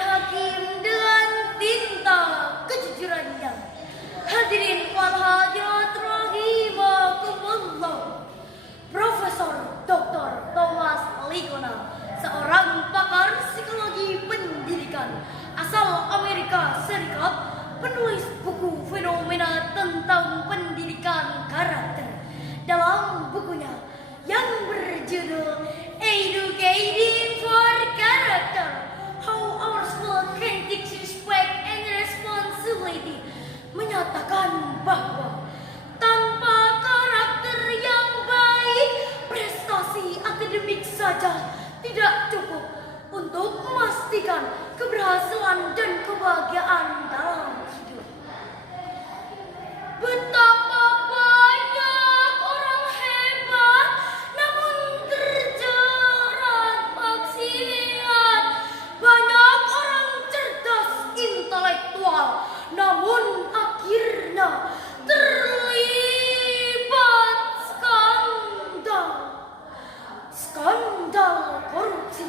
hakim dengan tinta kejujurannya. Hadirin wal hadirat rahimakumullah. Profesor Dr. Thomas Likona, seorang pakar psikologi pendidikan asal Amerika Serikat, penulis buku fenomena tentang pendidikan karakter. Dalam bukunya yang berjudul Educating for Character, How Our School Can Teach Respect and Responsibility, menyatakan bahwa tanpa karakter yang baik, prestasi akademik saja tidak cukup untuk memastikan keberhasilan dan kebahagiaan dalam hidup. Betapa banyak orang hebat namun terjerat maksiat. Banyak orang cerdas intelektual namun akhirnya terlibat skandal korupsi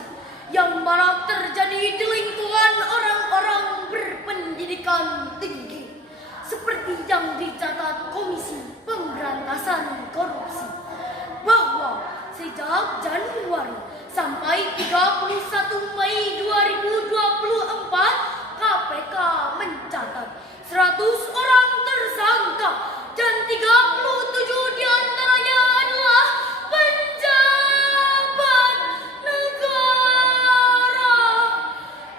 yang marak terjadi di lingkungan orang-orang berpendidikan tinggi, seperti yang dicatat Komisi Pemberantasan Korupsi, bahwa sejak Januari sampai 31 Mei 2024, KPK mencatat 100 orang tersangka dan 37 diantaranya adalah pejabat negara.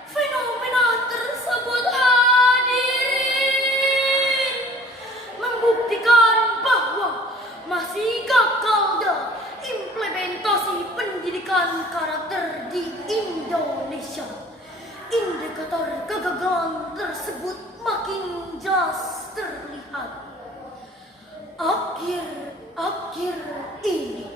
Fenomena tersebut, hadirin, membuktikan bahwa masih gagalnya implementasi pendidikan karakter di Indonesia. Indikator kegagalan tersebut makin jelas terlihat. Akhir-akhir ini,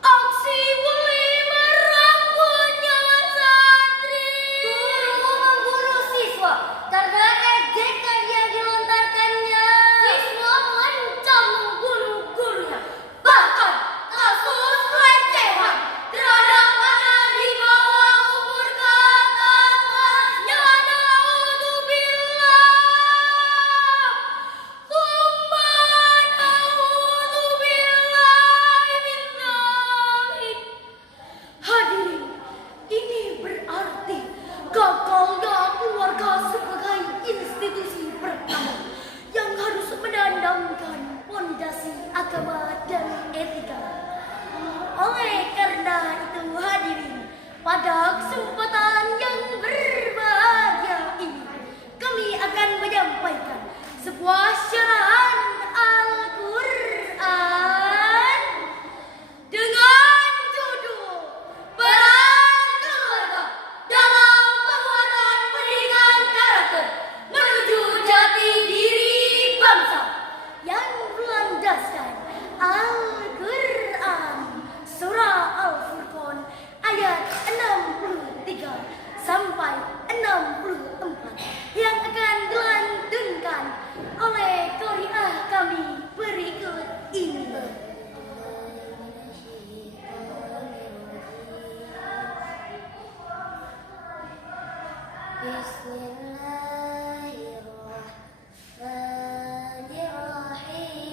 aksi bully merangkulnya santri, guru memburu siswa karena ejekan yang dilontarkannya. Siswa mengancam membunuh gurunya. Bahkan kasus pelecehan terhadap anak di bawah umur kakak kelasnya. Naudzubillah. Tsumma naudzubillahi min dzalik. Hadirin, ini berarti gagalnya keluarga sebagai institusi pertama yang harus menanamkan fondasi agama dan etika. Oleh karena itu, hadirin, pada kesempatan yang berbahagia ini, kami akan menyampaikan sebuah syarahan Al-Quran dengan judul Peran Keluarga dalam Penguatan Pendidikan Karakter Menuju Jati Diri Bangsa, yang berlandaskan Al-Quran Surah Al-Furqan ayat 63 sampai 64 yang akan dilantunkan oleh qari'ah kami berikut ini. Bismillahirrahmanirrahim.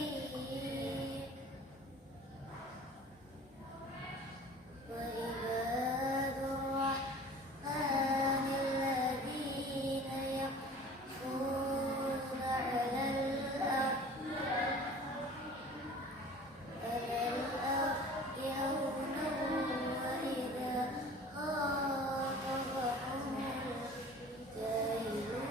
وإذا خاطبهم الجاهلون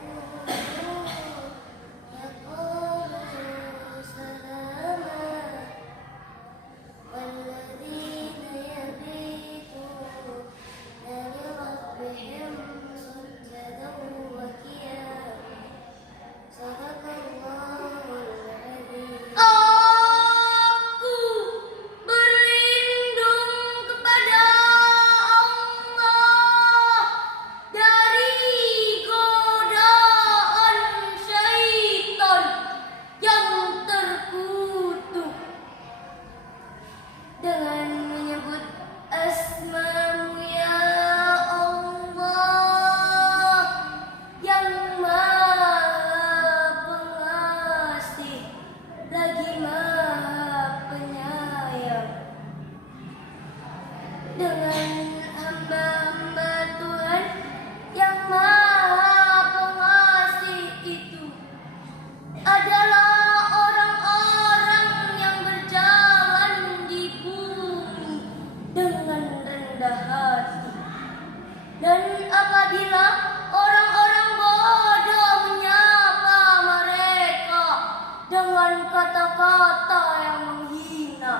kata yang menghina,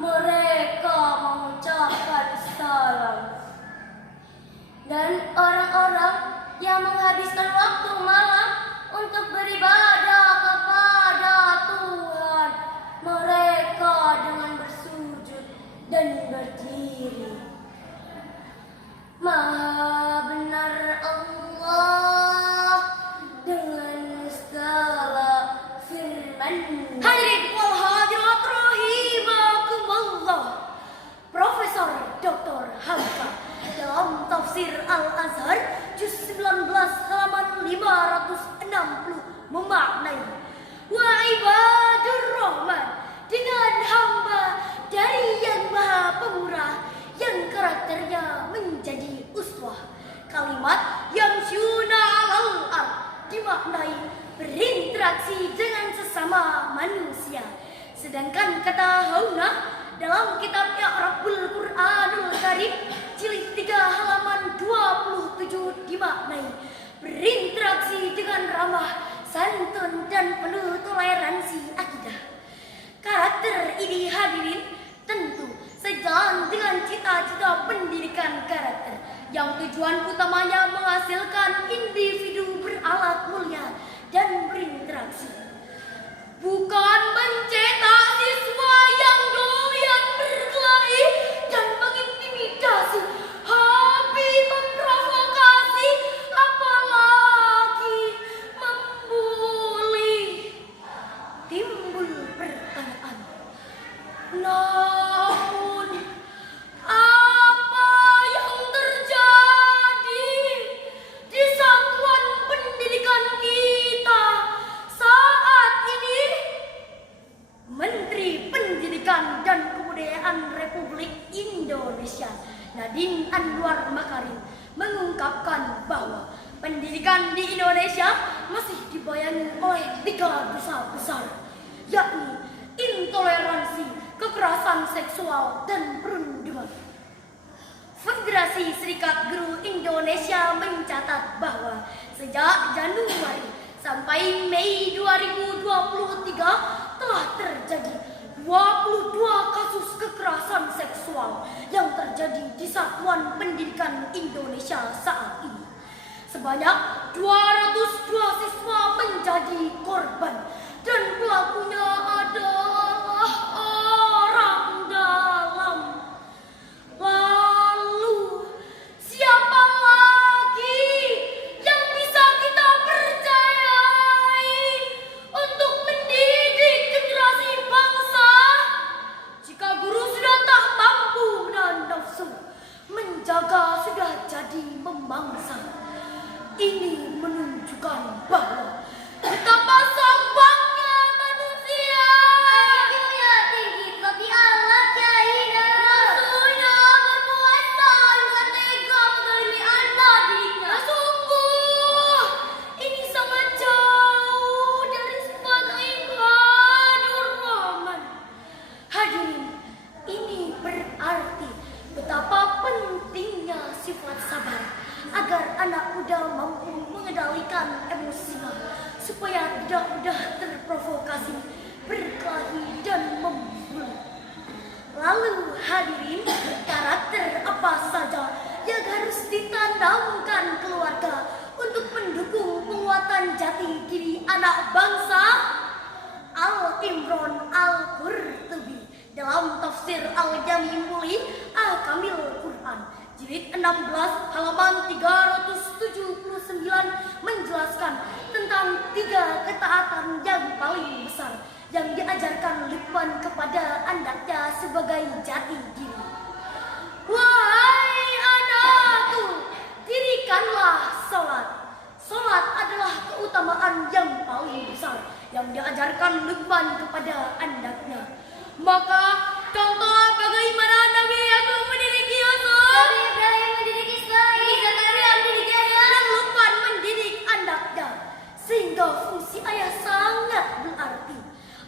mereka mengucapkan salam. Dan orang-orang yang menghabiskan waktu malam untuk beribadah kepada Tuhan, mereka dengan bersujud dan berdiri. Maha benar Allah dengan segala firman. Hadirin wal hadirat rahimakumullah. Profesor Dr. Hamka dalam Tafsir Al-Azhar juz 19 halaman 560 memaknai wa ibadur rahman, dengan hamba dari yang maha pemurah yang karakternya menjadi uswah. Kalimat yang syuna alal ard dimaknai berinteraksi dengan sesama manusia. Sedangkan kata hauna dalam kitab I'rabul Qur'anul Karim jilid 3 halaman 27 dimaknai berinteraksi dengan ramah, santun dan penuh toleransi akidah. Karakter ini hadirin tentu sejalan dengan cita-cita pendidikan karakter yang tujuan utamanya menghasilkan individu berakhlak mulia dan berinteraksi, bukan mencetak siswa yang doyan berkelahi dan mengintimidasi, hobi memprovokasi, apalagi membuli. Timbul pertanyaan, namun apa yang terjadi di satuan pendidikan kita saat ini? Menteri Pendidikan dan Kebudayaan Republik Indonesia Nadine Anwar Makarim mengungkapkan bahwa pendidikan di Indonesia masih dibayangi oleh 3 dosa besar, yakni intoleransi, kekerasan seksual, dan perundungan. Federasi Serikat Guru Indonesia mencatat bahwa sejak Januari sampai Mei 2023 telah terjadi 22 kasus kekerasan seksual yang terjadi di Satuan Pendidikan Indonesia saat ini. Sebanyak 202 siswa menjadi korban dan pelakunya adalah orang dalam. Lalu siapa lagi yang bisa kita percayai untuk mendidik generasi bangsa jika guru sudah tak mampu menahan nafsu, menjaga sudah jadi memangsa? Ini menunjukkan bahwa betapa sombongnya manusia. Akhirnya tinggi tapi alatnya hina. Nafsunya berpuasa dengan tega menzalimi anak dirinya. Sungguh ini sangat jauh dari sifat ibadur rahman. Hadirin, ini berarti betapa pentingnya sifat sabar agar anak muda mampu mengendalikan emosinya supaya tidak mudah terprovokasi, berkelahi dan membuli. Lalu hadirin, karakter apa saja yang harus ditanamkan keluarga untuk mendukung penguatan jati diri anak bangsa? Al-Imran Al-Qurtubi dalam tafsir Al-Jami' Al-Kamil Quran jilid 16 halaman 379 menjelaskan tentang 3 ketaatan yang paling besar yang diajarkan Luqman kepada anaknya sebagai jati diri. Wahai anakku, dirikanlah salat. Salat adalah keutamaan yang paling besar yang diajarkan Luqman kepada anaknya. Maka contoh bagaimana Nabi Yakub mendidik Yusuf, Nabi Ibrahim mendidik Ismail, Zakaria mendidik Yahya, dan Luqman mendidik anaknya. Sehingga fungsi ayah sangat berarti.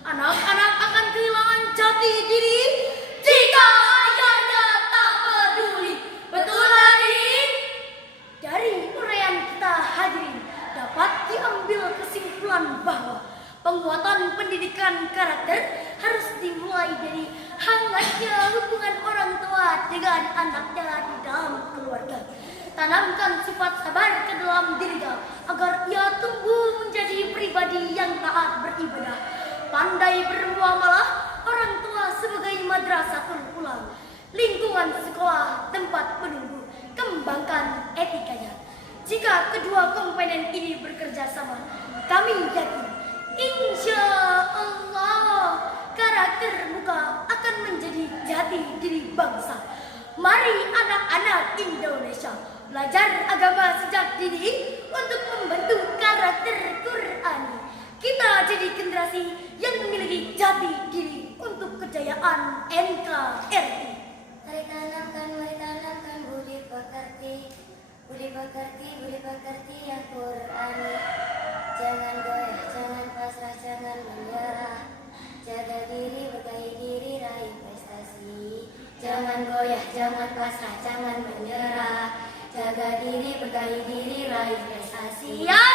Anak-anak akan kehilangan jati diri jika ayahnya tak peduli. Betul hadirin? Dari uraian kita hadirin dapat diambil kesimpulan bahwa Penguatan pendidikan karakter harus dimulai dari hangatnya hubungan orang tua dengan anaknya di dalam keluarga. Tanamkan sifat sabar ke dalam dirinya agar ia tumbuh menjadi pribadi yang taat beribadah. Pandai bermuamalah, orang tua sebagai madrasatul ulam. Lingkungan sekolah tempat menunggu, kembangkan etikanya. Jika kedua komponen ini bekerja sama, kami yakin insya Allah karakter muka akan menjadi jati diri bangsa. Mari anak-anak Indonesia belajar agama sejak dini untuk membentuk karakter Qur'ani. Kita jadi generasi yang memiliki jati diri untuk kejayaan NKRI. Mari tanamkan budi pekerti yang Qur'ani. Jangan goyah, jangan pasrah, jangan menyerah. Jaga diri, berkahi diri, raih prestasi. Jangan goyah, jangan pasrah, jangan menyerah. Jaga diri, berkahi diri, raih prestasi. Ya.